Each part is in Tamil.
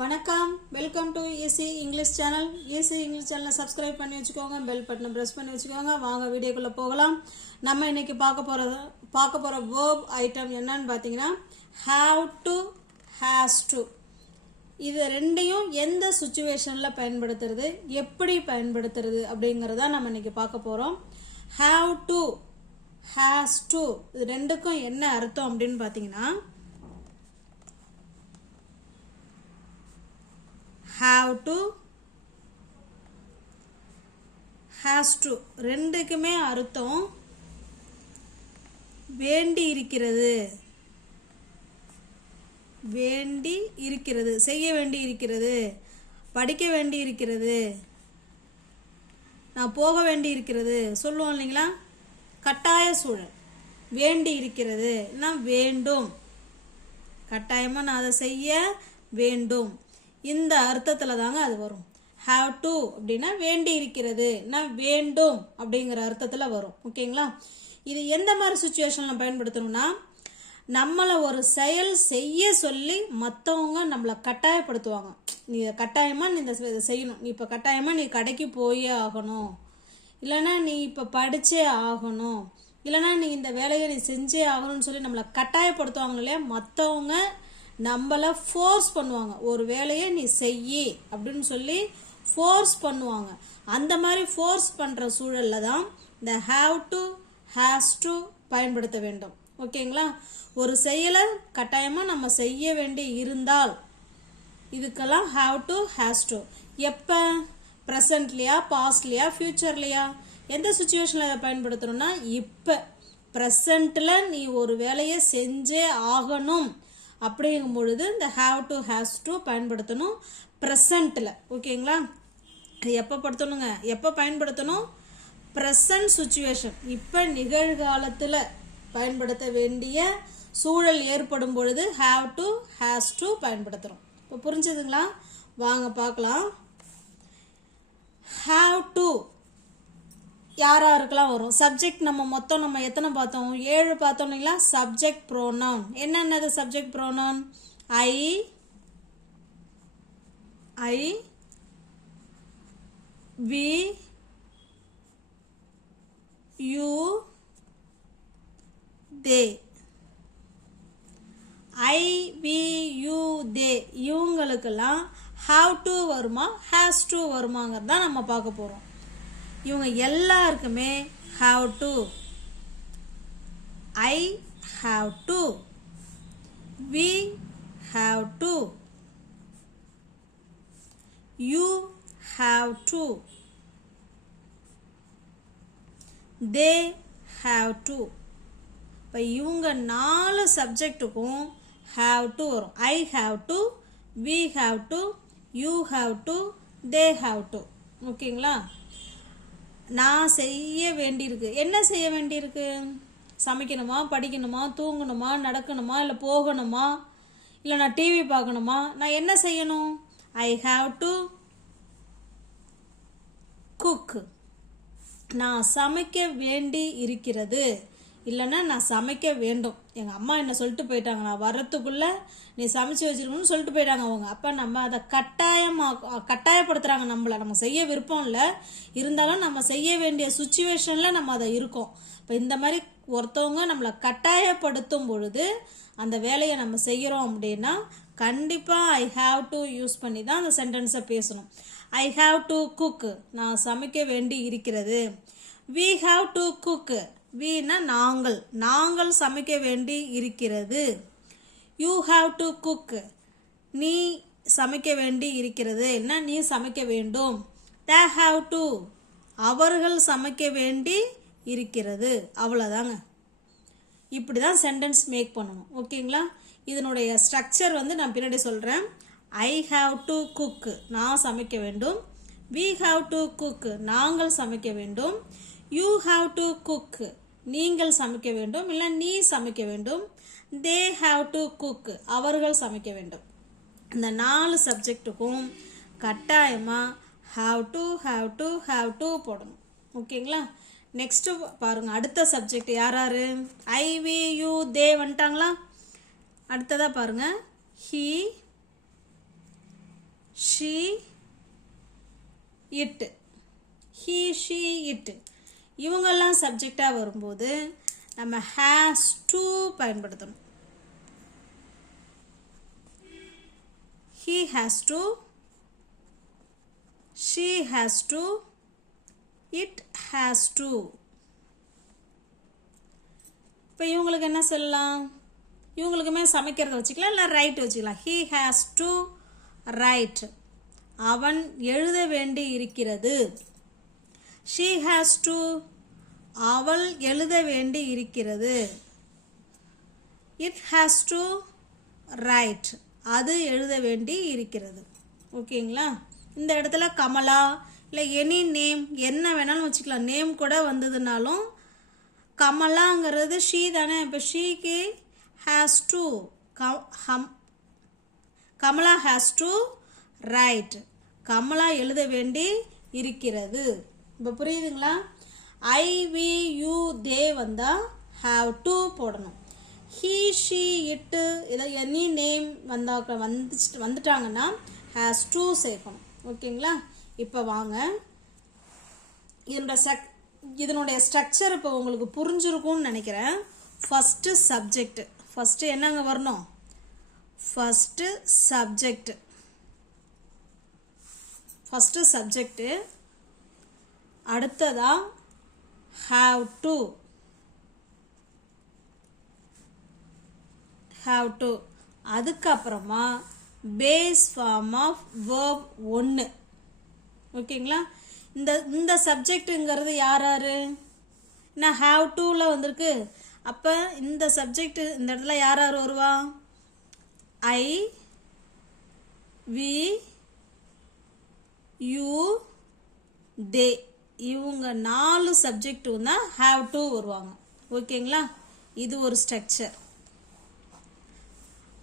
வணக்கம். Welcome to AC English channel. AC English சேனலை சப்ஸ்கிரைப் பண்ணி வச்சுக்கோங்க. பெல் பட்டனை ப்ரெஸ் பண்ணி வச்சுக்கோங்க. வாங்க வீடியோக்குள்ளே போகலாம். நம்ம இன்னைக்கு பார்க்க போகிறது பார்க்க போகிற வேர்ப் ஐட்டம் என்னன்னு பார்த்தீங்கன்னா ஹாவ் டு ஹேஸ் டு இது ரெண்டையும் எந்த சுச்சுவேஷனில் பயன்படுத்துறது எப்படி பயன்படுத்துறது அப்படிங்கிறத நம்ம இன்னைக்கு பார்க்க போகிறோம் ஹாவ் டு ஹேஸ் டு இது ரெண்டுக்கும் என்ன அர்த்தம் அப்படின்னு பார்த்தீங்கன்னா ஹாவ் டு ஹாஸ் டு ரெண்டுக்குமே அர்த்தம் வேண்டி இருக்கிறது. வேண்டி இருக்கிறது. செய்ய வேண்டி இருக்கிறது. படிக்க வேண்டி இருக்கிறது. நான் போக வேண்டி இருக்கிறது. சொல்லுவோம் இல்லைங்களா? கட்டாய சூழல். வேண்டி இருக்கிறது. நான் வேண்டும். கட்டாயமாக நான் அதை செய்ய வேண்டும். இந்த அர்த்தத்தில் தாங்க அது வரும். ஹாவ் டு அப்படின்னா வேண்டி இருக்கிறது. நான் வேண்டும் அப்படிங்கிற அர்த்தத்தில் வரும். ஓகேங்களா? இது எந்த மாதிரி சுச்சுவேஷனில் பயன்படுத்தணும்னா நம்மளை ஒரு செயல் செய்ய சொல்லி மற்றவங்க நம்மளை கட்டாயப்படுத்துவாங்க. நீ இதை கட்டாயமாக நீ இந்த இதை செய்யணும். நீ இப்போ கட்டாயமாக நீ கடைக்கு போயே ஆகணும். இல்லைன்னா நீ இப்போ படித்தே ஆகணும். இல்லைன்னா நீ இந்த வேலையை நீ செஞ்சே ஆகணும்னு சொல்லி நம்மளை கட்டாயப்படுத்துவாங்க இல்லையா? மற்றவங்க நம்மளை ஃபோர்ஸ் பண்ணுவாங்க. ஒரு வேலையை நீ செய்யி அப்படின்னு சொல்லி ஃபோர்ஸ் பண்ணுவாங்க. அந்த மாதிரி ஃபோர்ஸ் பண்ணுற சூழலில் தான் இந்த ஹாவ் டு ஹேஸ் டு பயன்படுத்த வேண்டும். ஓகேங்களா ஒரு செயலை கட்டாயமாக நம்ம செய்ய வேண்டி இருந்தால் இதுக்கெல்லாம் ஹாவ் டு ஹேஸ் டு எப்போ? ப்ரெசண்ட்லையா பாஸ்ட்லையா ஃப்யூச்சர்லையா எந்த சுச்சுவேஷனில் இதை பயன்படுத்துகிறோன்னா இப்போ. ப்ரெசண்ட்டில் நீ ஒரு வேலையை செஞ்சே ஆகணும். அப்படிங்கும் பொழுது இந்த ஹாவ் டு ஹேஸ் டு பயன்படுத்தணும் ப்ரெசண்ட்டில் ஓகேங்களா இது எப்போ படுத்தணுங்க? எப்போ பயன்படுத்தணும்? ப்ரெசன்ட் சுச்சுவேஷன் இப்போ நிகழ்காலத்தில் பயன்படுத்த வேண்டிய சூழல் ஏற்படும் பொழுது ஹாவ் டு ஹேஸ் டு பயன்படுத்துகிறோம் இப்போ புரிஞ்சுதுங்களா? வாங்க பார்க்கலாம். ஹாவ் டு யார் யாருக்கெல்லாம் வரும்? சப்ஜெக்ட் நம்ம மொத்தம் நம்ம எத்தனை பார்த்தோம்? ஏழு பார்த்தோம் இல்லைங்களா? Subject pronoun என்னென்னது subject pronoun I I we you they I we you they இவங்களுக்கெல்லாம் ஹாவ் டு வருமா? ஹேஸ் டு வருமாங்கிறது தான் நம்ம பார்க்க போகிறோம் இவங்க எல்லாருக்குமே have to I have to we have to you have to they have to இப்போ இவங்க நாலு சப்ஜெக்ட்டுக்கும் ஹாவ் டு வரும். I have to we have to you have to they have to ஓகேங்களா? நான் செய்ய வேண்டியிருக்கு. என்ன செய்ய வேண்டியிருக்கு? சமைக்கணுமா படிக்கணுமா தூங்கணுமா நடக்கணுமா இல்லை போகணுமா இல்லை நான் டிவி பார்க்கணுமா நான் என்ன செய்யணும்? ஐ ஹாவ் டு குக் நான் சமைக்க வேண்டி இருக்கிறது இல்லைன்னா நான் சமைக்க வேண்டும். எங்கள் அம்மா என்ன சொல்லிட்டு போயிட்டாங்க நான் வர்றதுக்குள்ளே நீ சமைச்சு வச்சிருக்கணும்னு சொல்லிட்டு போயிட்டாங்க அவங்க. அப்போ நம்ம அதை கட்டாயமாக கட்டாயப்படுத்துகிறாங்க நம்மளை. நம்ம செய்ய விருப்பம் இல்லை. இருந்தாலும் நம்ம செய்ய வேண்டிய சுச்சுவேஷனில் நம்ம அதை இருக்கோம். இப்போ இந்த மாதிரி ஒருத்தவங்க நம்மளை கட்டாயப்படுத்தும் பொழுது அந்த வேலையை நம்ம செய்கிறோம் அப்படின்னா கண்டிப்பாக ஐ ஹாவ் டு யூஸ் பண்ணி தான் அந்த சென்டென்ஸை பேசணும். ஐ ஹாவ் டு குக் நான் சமைக்க வேண்டி இருக்கிறது. வி ஹாவ் டு குக்கு வீணா நாங்கள் நாங்கள் சமைக்க வேண்டி இருக்கிறது. யூ ஹாவ் டு குக் நீ சமைக்க வேண்டி இருக்கிறது. என்ன? நீ சமைக்க வேண்டும். தே ஹாவ் டு அவர்கள் சமைக்க வேண்டி இருக்கிறது. அவ்வளோதாங்க இப்படி தான் சென்டென்ஸ் மேக் பண்ணணும் ஓகேங்களா இதனுடைய ஸ்ட்ரக்சர் வந்து நான் பின்னாடி சொல்கிறேன் ஐ ஹாவ் டு குக் நான் சமைக்க வேண்டும். வி ஹாவ் டு குக் நாங்கள் சமைக்க வேண்டும். யூ ஹாவ் டு குக் நீங்கள் சமைக்க வேண்டும் இல்லை நீ சமைக்க வேண்டும். தே ஹாவ் டு குக் அவர்கள் சமைக்க வேண்டும். இந்த நாலு சப்ஜெக்ட்டுக்கும் கட்டாயமாக have to have to have to போடணும். ஓகேங்களா நெக்ஸ்ட்டு பாருங்கள் அடுத்த சப்ஜெக்ட் யார் யார்? ஐ வி யூ தே வந்துட்டாங்களா? அடுத்ததாக பாருங்கள் he she it he she it இவங்கெல்லாம் சப்ஜெக்டாக வரும்போது நம்ம ஹேஸ் டு பயன்படுத்தணும். He has to she has to it has to இப்போ இவங்களுக்கு என்ன சொல்லலாம்? இவங்களுக்குமே சமைக்கிறத வச்சுக்கலாம் இல்லை ரைட் வச்சுக்கலாம். ஹீ ஹேஸ் டு ரைட் அவன் எழுத வேண்டி இருக்கிறது. ஷீ ஹேஸ் டு அவள் எழுத வேண்டி இருக்கிறது. இட் ஹேஸ் டு ரைட் அது எழுத வேண்டி இருக்கிறது. ஓகேங்களா இந்த இடத்துல கமலா இல்லை எனி நேம் என்ன வேணாலும் வச்சுக்கலாம். நேம் கூட வந்ததுனாலும் கமலாங்கிறது ஷீ தானே. இப்போ ஷீக்கு has to hmm Kamala has to write Kamala எழுத வேண்டி இருக்கிறது. இப்போ புரியுதுங்களா? ஐ வி யூ தே வந்தால் ஹாவ் டு போடணும். ஹீ ஷீ இட்டு இதை எனி நேம் வந்தா வந்துச்சு வந்துட்டாங்கன்னா ஹேஸ் டு சேர்க்கணும். ஓகேங்களா? இப்போ வாங்க. இதனோட ஸ்ட்ரக் இதனுடைய ஸ்ட்ரக்சர் இப்போ உங்களுக்கு புரிஞ்சிருக்கும்னு நினைக்கிறேன். ஃபஸ்ட்டு சப்ஜெக்ட் ஃபஸ்ட்டு என்னங்க வரணும்? ஃபஸ்ட்டு சப்ஜெக்ட் ஃபஸ்ட்டு சப்ஜெக்ட்டு அடுத்ததா ஹாவ் டு ஹாவ் டு அதுக்கப்புறமா பேஸ் ஃபார்ம் ஆஃப் வேர்ப் ஒன்று ஓகேங்களா? இந்த இந்த சப்ஜெக்ட்டுங்கிறது யார் யார்? என்ன ஹாவ் டூவில் வந்திருக்கு. அப்போ இந்த சப்ஜெக்ட் இந்த இடத்துல யார் யார் வருவா? ஐ வி யூ தே இவங்க நாலு சப்ஜெக்டும் தான் ஹாவ் டு வருவாங்க. ஓகேங்களா? இது ஒரு ஸ்ட்ரக்சர்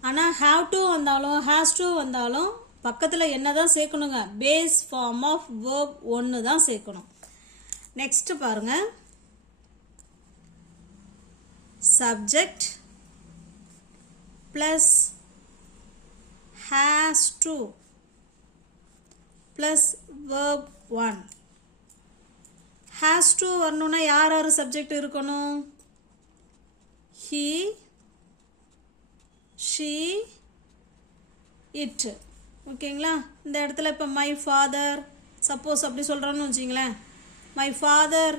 ஆனால் ஹாவ் டு வந்தாலும் ஹேஸ் டு வந்தாலும் பக்கத்தில் என்ன தான் சேர்க்கணுங்க? பேஸ் ஃபார்ம் ஆஃப் வேர்ப் ஒன்று தான் சேர்க்கணும். நெக்ஸ்ட்டு பாருங்க. Subject plus has to plus verb one has to வரணும்னா யார் யார் சப்ஜெக்ட் இருக்கணும்? ஹீ ஷீ இட் ஓகேங்களா? இந்த இடத்துல இப்போ மை ஃபாதர் சப்போஸ் அப்படி சொல்கிறோன்னு வச்சிங்களேன். மை ஃபாதர்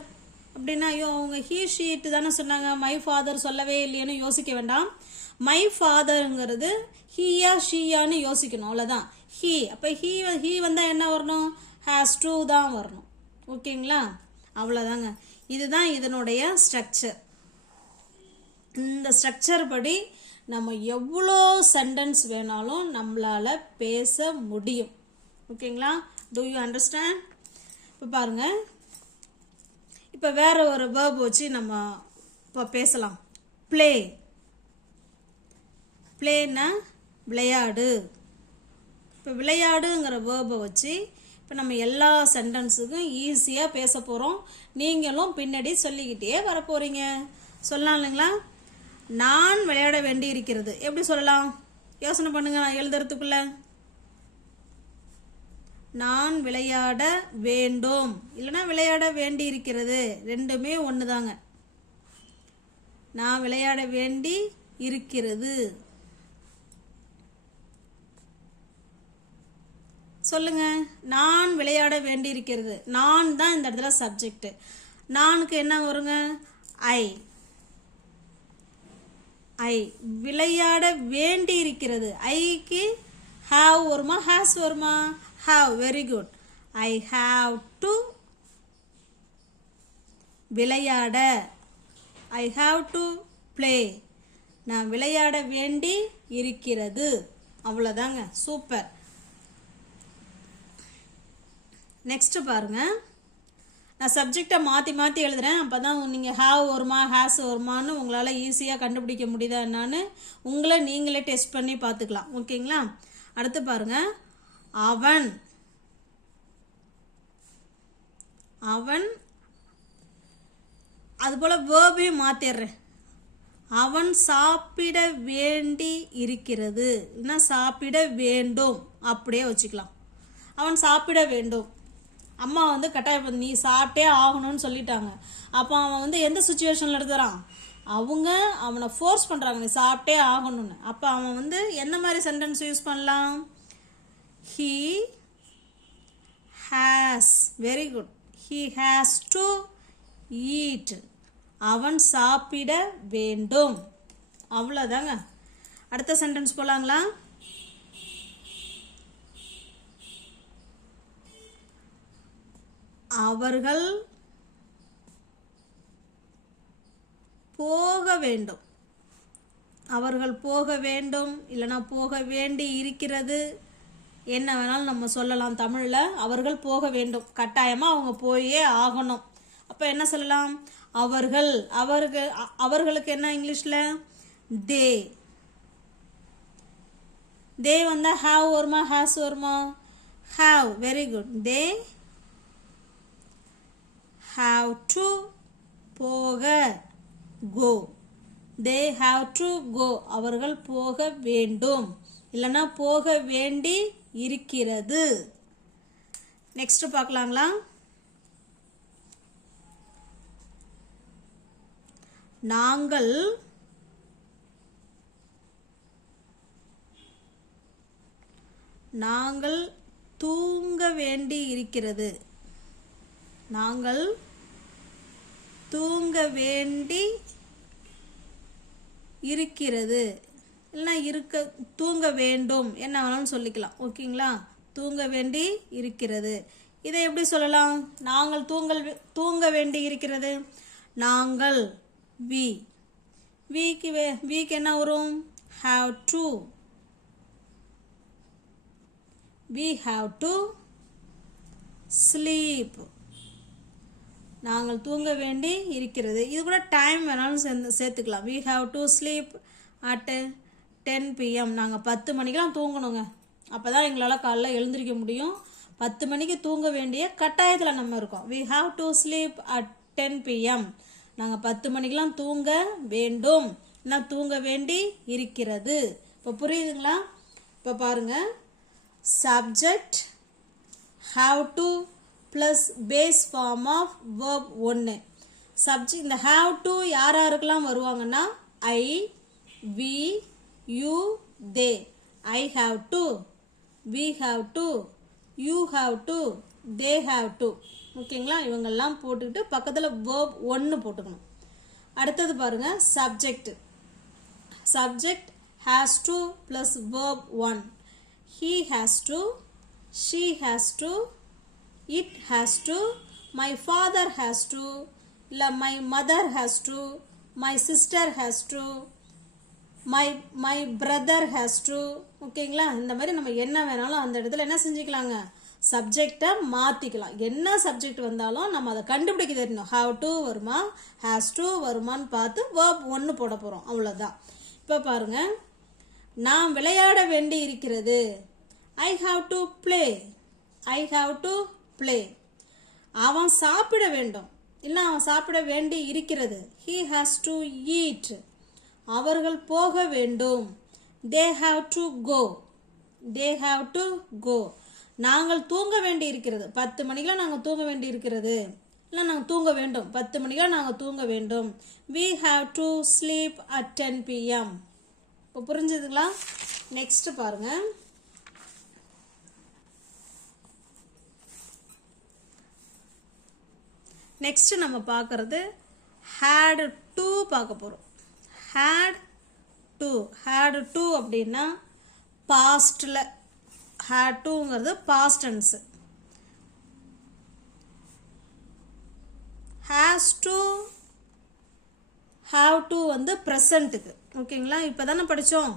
அப்படின்னா ஐயோ அவங்க ஹீ ஷீட்டு தானே சொன்னாங்க. மை ஃபாதர் சொல்லவே இல்லையேன்னு யோசிக்க வேண்டாம். மை ஃபாதருங்கிறது ஹீயா ஷீயான்னு யோசிக்கணும். அவ்வளோதான் ஹீ அப்போ ஹீ ஹீ வந்தால் என்ன வரணும்? ஹேஸ் டூ தான் வரணும். ஓகேங்களா? அவ்வளோதாங்க இதுதான் இதனுடைய ஸ்ட்ரக்சர் இந்த ஸ்ட்ரக்சர் படி நம்ம எவ்வளோ சென்டென்ஸ் வேணாலும் நம்மளால் பேச முடியும். ஓகேங்களா டூ யூ அண்டர்ஸ்டாண்ட் இப்போ பாருங்கள் இப்போ வேற ஒரு வேர்ப் வச்சு நம்ம இப்போ பேசலாம். ப்ளே ப்ளேன்னா விளையாடு. இப்போ விளையாடுங்கிற வேர்பை வச்சு இப்போ நம்ம எல்லா சென்டென்ஸுக்கும் ஈஸியாக பேச போகிறோம் நீங்களும் பின்னாடி சொல்லிக்கிட்டே வர போகிறீங்க சொல்லலாம் இல்லைங்களா? நான் விளையாட வேண்டி இருக்கிறது எப்படி சொல்லலாம்? யோசனை பண்ணுங்க நான் எழுதுறதுக்குள்ள. நான் விளையாட வேண்டும். இல்லைன்னா விளையாட வேண்டி இருக்கிறது ரெண்டுமே ஒன்று தாங்க நான் விளையாட வேண்டி இருக்கிறது சொல்லுங்க. நான் விளையாட வேண்டி இருக்கிறது நான் தான் இந்த இடத்துல சப்ஜெக்ட் நானுக்கு என்ன வருங்க? ஐ ஐ விளையாட வேண்டி இருக்கிறது ஐக்கு ஹாவ் வருமா? ஹேஸ் வருமா? Have very good I have to விளையாட. ஐ ஹாவ் டு ப்ளே நான் விளையாட வேண்டி இருக்கிறது அவ்வளோதாங்க சூப்பர் நெக்ஸ்ட்டு பாருங்கள் நான் சப்ஜெக்டை மாற்றி மாற்றி எழுதுகிறேன் அப்போ தான் நீங்கள் ஹாவ் வருமா ஹேஸ் வருமான்னு உங்களால் ஈஸியாக கண்டுபிடிக்க முடியுதா என்னான்னு உங்களை நீங்களே டெஸ்ட் பண்ணி பார்த்துக்கலாம். ஓகேங்களா அடுத்து பாருங்கள் அவன். அவன். அதுபோல் வேர்பையும் மாற்றிடுறேன் அவன் சாப்பிட வேண்டி இருக்கிறது. என்ன? சாப்பிட வேண்டும். அப்படியே வச்சுக்கலாம். அவன் சாப்பிட வேண்டும். அம்மா வந்து கட்டாயப்படுத்தி நீ சாப்பிட்டே ஆகணும்னு சொல்லிட்டாங்க. அப்போ அவன் வந்து எந்த சுச்சுவேஷனில் எடுத்துறான் அவங்க அவனை ஃபோர்ஸ் பண்ணுறாங்க நீ சாப்பிட்டே ஆகணும்னு. அப்போ அவன் வந்து எந்த மாதிரி சென்டென்ஸ் யூஸ் பண்ணலாம்? He has very good he has to eat அவன் சாப்பிட வேண்டும். அவ்வளோதாங்க அடுத்த சென்டென்ஸ் போகலாங்களா அவர்கள் போக வேண்டும். அவர்கள் போக வேண்டும் இல்லைன்னா போக வேண்டி இருக்கிறது. என்ன வேணாலும் நம்ம சொல்லலாம் தமிழில். அவர்கள் போக வேண்டும். கட்டாயமாக அவங்க போயே ஆகணும். அப்போ என்ன சொல்லலாம்? அவர்கள் அவர்கள் அவர்களுக்கு என்ன இங்கிலீஷில்? தே. தே வந்தால் ஹாவ் வருமா? ஹேஸ் வருமா? Have very good they have to போக கோ தே ஹாவ் டு கோ அவர்கள் போக வேண்டும். இல்லைன்னா போக வேண்டி இருக்கிறது. நெக்ஸ்ட் பார்க்கலாங்களா? நாங்கள் நாங்கள் தூங்க வேண்டி இருக்கிறது. நாங்கள் தூங்க வேண்டி இருக்கிறது. இல்லைன்னா இருக்க தூங்க வேண்டும் என்ன வேணாலும் சொல்லிக்கலாம். ஓகேங்களா? தூங்க வேண்டி இருக்கிறது. இதை எப்படி சொல்லலாம்? நாங்கள் தூங்கல் தூங்க வேண்டி இருக்கிறது. நாங்கள் வி வீக்கு வே வீக்கு என்ன வரும்? Have to we have to sleep நாங்கள் தூங்க வேண்டி இருக்கிறது. இது கூட டைம் வேணாலும் சேர்ந்து சேர்த்துக்கலாம். We have to sleep at ten PM நாங்கள் பத்து மணிக்கெலாம் தூங்கணுங்க. அப்போ தான் எங்களால் காலைல எழுந்திருக்க முடியும். பத்து மணிக்கு தூங்க வேண்டிய கட்டாயத்தில் நம்ம இருக்கோம். We have to sleep at ten PM நாங்கள் பத்து மணிக்கெலாம் தூங்க வேண்டும். என்ன தூங்க வேண்டி இருக்கிறது. இப்போ புரியுதுங்களா? இப்போ பாருங்கள் subject have to plus base form of verb ஒன்று சப்ஜெக்ட் இந்த ஹாவ் டு யார் யாருக்கெல்லாம் வருவாங்கன்னா I we you they I have to we have to you have to they have to ஓகேங்களா இவங்கெல்லாம் போட்டுக்கிட்டு பக்கத்தில் வேர்ப் ஒன்று போட்டுக்கணும் அடுத்தது பாருங்கள் subject subject has to plus verb one he has to she has to it has to my father has to இல்லை my mother has to my sister has to my my brother has to ஓகேங்களா? இந்த மாதிரி நம்ம என்ன வேணாலும் அந்த இடத்துல என்ன செஞ்சுக்கலாங்க? சப்ஜெக்டை மாற்றிக்கலாம் என்ன சப்ஜெக்ட் வந்தாலும் நம்ம அதை கண்டுபிடிக்க தெரியணும் ஹாவ் டு வருமா? ஹேஸ் டு வருமான்னு பார்த்து வேர்ப் ஒன்று போட போகிறோம் அவ்வளோதான் இப்போ பாருங்க. நான் விளையாட வேண்டி இருக்கிறது. I have to play I have to play அவன் சாப்பிட வேண்டும். இல்லை அவன் சாப்பிட வேண்டி இருக்கிறது. ஹீ ஹாஸ் டு ஈட் அவர்கள் போக வேண்டும். They have to go they have to go நாங்கள் தூங்க வேண்டி இருக்கிறது. பத்து மணிக்கெலாம் நாங்கள் தூங்க வேண்டி இருக்கிறது. இல்லை நாங்கள் தூங்க வேண்டும். பத்து மணிக்கெலாம் நாங்கள் தூங்க வேண்டும். We have to sleep at ten PM இப்போ புரிஞ்சுதுங்களா? நெக்ஸ்ட் பாருங்கள் நெக்ஸ்ட் நம்ம பார்க்குறது ஹேடு டூ பார்க்க போகிறோம் ஹேட் டூ ஹேடு டூ அப்படின்னா பாஸ்டில் had டூங்கிறது past tense has to have to வந்து ப்ரெசண்ட்டுக்கு ஓகேங்களா இப்போ தானே படித்தோம்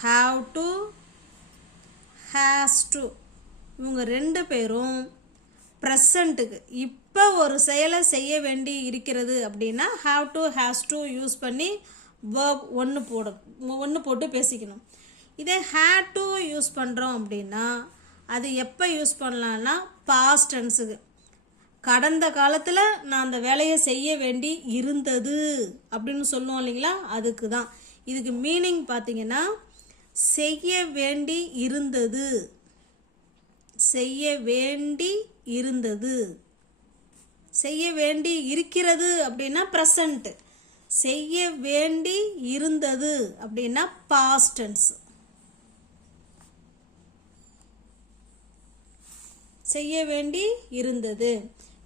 ஹாவ் டு ஹேஸ் டு இவங்க ரெண்டு பேரும் ப்ரெசண்ட்டுக்கு இப்போ ஒரு செயலை செய்ய வேண்டி இருக்கிறது அப்படின்னா have to has to use பண்ணி வேர்ப் ஒன்று போட ஒன்று போட்டு பேசிக்கணும். இதே ஹேட் டு யூஸ் பண்ணுறோம் அப்படின்னா அது எப்போ யூஸ் பண்ணலான்னா பாஸ்ட் டென்ஸுக்கு கடந்த காலத்தில் நான் அந்த வேலையை செய்ய வேண்டி இருந்தது அப்படின்னு சொல்லுவோம் இல்லைங்களா? அதுக்கு தான். இதுக்கு மீனிங் பார்த்தீங்கன்னா செய்ய வேண்டி இருந்தது. செய்ய வேண்டி இருந்தது. செய்ய வேண்டி இருக்கிறது அப்படின்னா ப்ரெசண்ட்டு செய்ய வேண்டி இருந்தது அப்படின்னா பாஸ்டன்ஸ் செய்ய வேண்டி இருந்தது.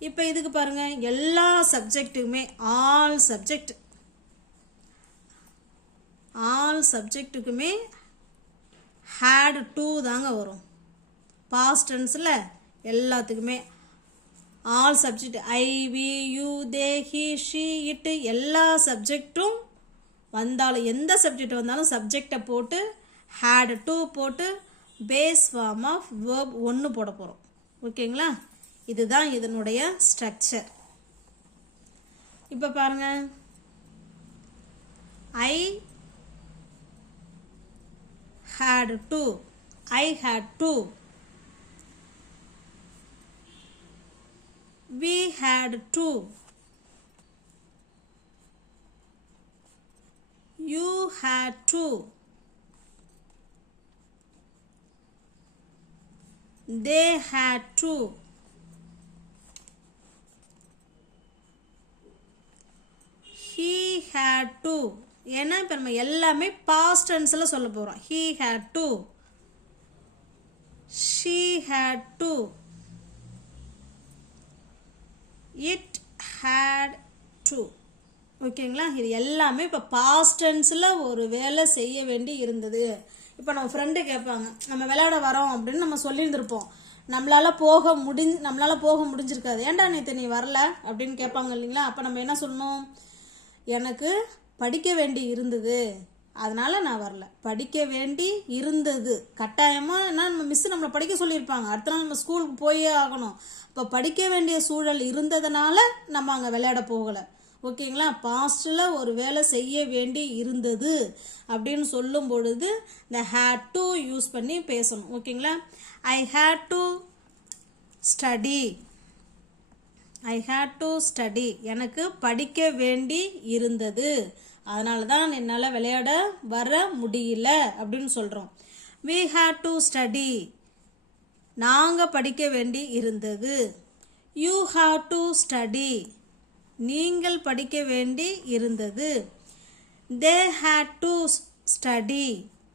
இப்போ இதுக்கு பாருங்க எல்லா சப்ஜெக்ட்டுக்குமே ஆல் சப்ஜெக்ட் ஆல் சப்ஜெக்ட்டுக்குமே ஹேட் டூ தாங்க வரும். பாஸ்டன்ஸில் எல்லாத்துக்குமே all subject I we you they he she it எல்லா சப்ஜெக்ட்டும் வந்தாலும் எந்த சப்ஜெக்ட் வந்தாலும் சப்ஜெக்டை போட்டு ஹேட் டூ போட்டு பேஸ் ஃபார்ம் ஆஃப் வேர்ப் ஒன்று போட போகிறோம் ஓகேங்களா? இதுதான் இதனுடைய ஸ்ட்ரக்சர் இப்போ பாருங்க. I had to I had to We had two. You had two. They had two. He had to ஏன்னா இப்போ நம்ம எல்லாமே பாஸ்ட் டென்ஸில் சொல்ல போகிறோம் he had to she had to it had to ஓகேங்களா இது எல்லாமே இப்போ பாஸ்ட் டென்ஸில் ஒரு வேலை செய்ய வேண்டி இருந்தது. இப்போ நம்ம ஃப்ரெண்டு கேட்பாங்க நம்ம விளையாட வரோம் அப்படின்னு நம்ம சொல்லியிருந்திருப்போம். நம்மளால் போக முடிஞ்சு நம்மளால் போக முடிஞ்சிருக்காது. ஏன்டா நேற்று நீ வரல? அப்படின்னு கேட்பாங்க இல்லைங்களா? அப்போ நம்ம என்ன சொல்லணும்? எனக்கு படிக்க வேண்டி இருந்தது. அதனால நான் வரல. படிக்க வேண்டி இருந்தது. கட்டாயமாக என்ன நம்ம மிஸ் நம்மளை படிக்க சொல்லியிருப்பாங்க. அடுத்த நாள் நம்ம ஸ்கூலுக்கு போயே ஆகணும். இப்போ படிக்க வேண்டிய சூழல் இருந்ததுனால நம்ம அங்கே விளையாட போகலை. ஓகேங்களா? பாஸ்டில் ஒரு வேலை செய்ய வேண்டி இருந்தது அப்படின்னு சொல்லும் பொழுது இந்த ஹேட் டு யூஸ் பண்ணி பேசணும். ஓகேங்களா? I had to study I had to study எனக்கு படிக்க வேண்டி இருந்தது. அதனால தான் என்னால் விளையாட வர முடியல அப்படின்னு சொல்கிறோம் வி ஹேட் டு ஸ்டடி நாங்கள் படிக்க வேண்டி இருந்தது. யூ ஹாவ் டு ஸ்டடி நீங்கள் படிக்க வேண்டி இருந்தது. தே ஹேட் டு ஸ்டடி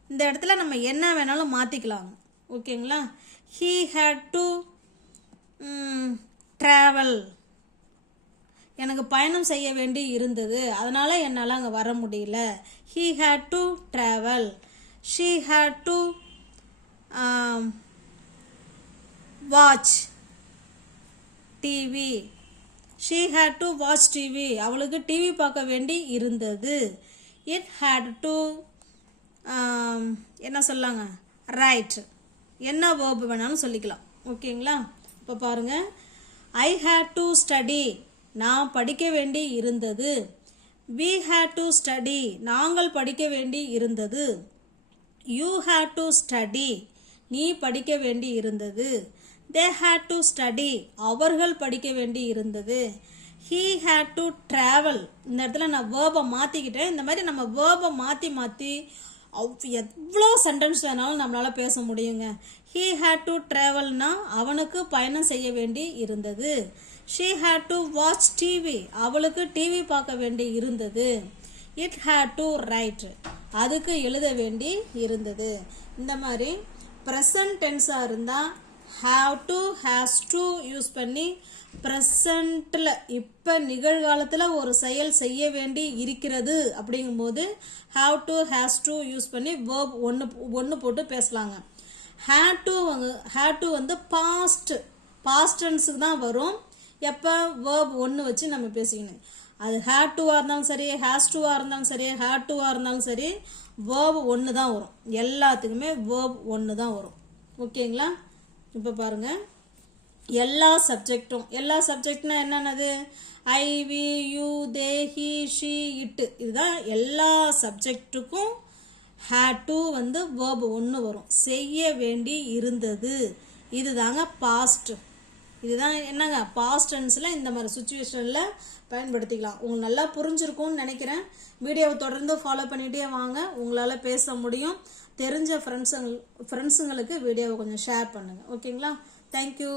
இந்த இடத்துல நம்ம என்ன வேணாலும் மாற்றிக்கலாம் ஓகேங்களா? ஹீ ஹேட் டு ட்ராவல் எனக்கு பயணம் செய்ய வேண்டி இருந்தது. அதனால் என்னால் அங்கே வர முடியல. He had to travel she had to watch TV she had to watch TV அவளுக்கு டிவி பார்க்க வேண்டி இருந்தது. இட் ஹேட் டு என்ன சொல்லாங்க? ரைட் என்ன வேர்பு வேணாலும் சொல்லிக்கலாம். ஓகேங்களா இப்போ பாருங்கள் ஐ ஹேட் டு ஸ்டடி நான் படிக்க வேண்டி இருந்தது. வி ஹேட் டு ஸ்டடி நாங்கள் படிக்க வேண்டி இருந்தது. யூ ஹேட் டு ஸ்டடி நீ படிக்க வேண்டி இருந்தது. தே ஹேட் டு ஸ்டடி அவர்கள் படிக்க வேண்டி இருந்தது. ஹீ ஹேட் டு ட்ராவல் இந்த இடத்துல நான் வேர்பை மாற்றிக்கிட்டேன் இந்த மாதிரி நம்ம வேர்பை மாற்றி மாற்றி அவ் எவ்வளோ சென்டென்ஸ் வேணாலும் நம்மளால் பேச முடியுங்க. ஹீ ஹேட் டு ட்ராவல்னா அவனுக்கு பயணம் செய்ய வேண்டி இருந்தது. She had to watch TV அவளுக்கு டிவி பார்க்க வேண்டி இருந்தது. இட் ஹேட் டு ரைட் அதுக்கு எழுத வேண்டி இருந்தது. இந்த மாதிரி ப்ரெசன்ட் டென்ஸாக இருந்தால் have to has to use பண்ணி ப்ரெசண்ட்டில் இப்போ நிகழ்காலத்தில் ஒரு செயல் செய்ய வேண்டி இருக்கிறது அப்படிங்கும்போது have to has to use பண்ணி வேர்ப் ஒன்று ஒன்று போட்டு பேசலாங்க. ஹேட் டு வந்து ஹேட் டு வந்து பாஸ்ட் பாஸ்டன்ஸுக்கு தான் வரும். எப்போ வேர்ப் ஒன்று வச்சு நம்ம பேசிக்கணும். அது ஹேட் டுவாக இருந்தாலும் சரி ஹேஸ் டுவாக இருந்தாலும் சரி ஹேட் டுவாக இருந்தாலும் சரி வேர்ப் ஒன்று தான் வரும். எல்லாத்துக்குமே வேர்ப் ஒன்று தான் வரும். ஓகேங்களா? இப்போ பாருங்கள் எல்லா சப்ஜெக்டும் எல்லா சப்ஜெக்ட்னா என்னென்னது? I we you they he she it இதுதான் எல்லா சப்ஜெக்ட்டுக்கும் ஹே டு வந்து வேர்பு ஒன்று வரும். செய்ய வேண்டி இருந்தது. இதுதாங்க பாஸ்ட் இதுதான் என்னங்க? பாஸ்ட் டென்ஸில் இந்த மாதிரி சுச்சுவேஷனில் பயன்படுத்திக்கலாம். உங்களுக்கு நல்லா புரிஞ்சிருக்கும்னு நினைக்கிறேன். வீடியோவை தொடர்ந்து ஃபாலோ பண்ணிகிட்டே வாங்க. உங்களால் பேச முடியும். தெரிஞ்ச ஃப்ரெண்ட்ஸுங்க ஃப்ரெண்ட்ஸுங்களுக்கு வீடியோவை கொஞ்சம் ஷேர் பண்ணுங்கள் ஓகேங்களா தேங்க்யூ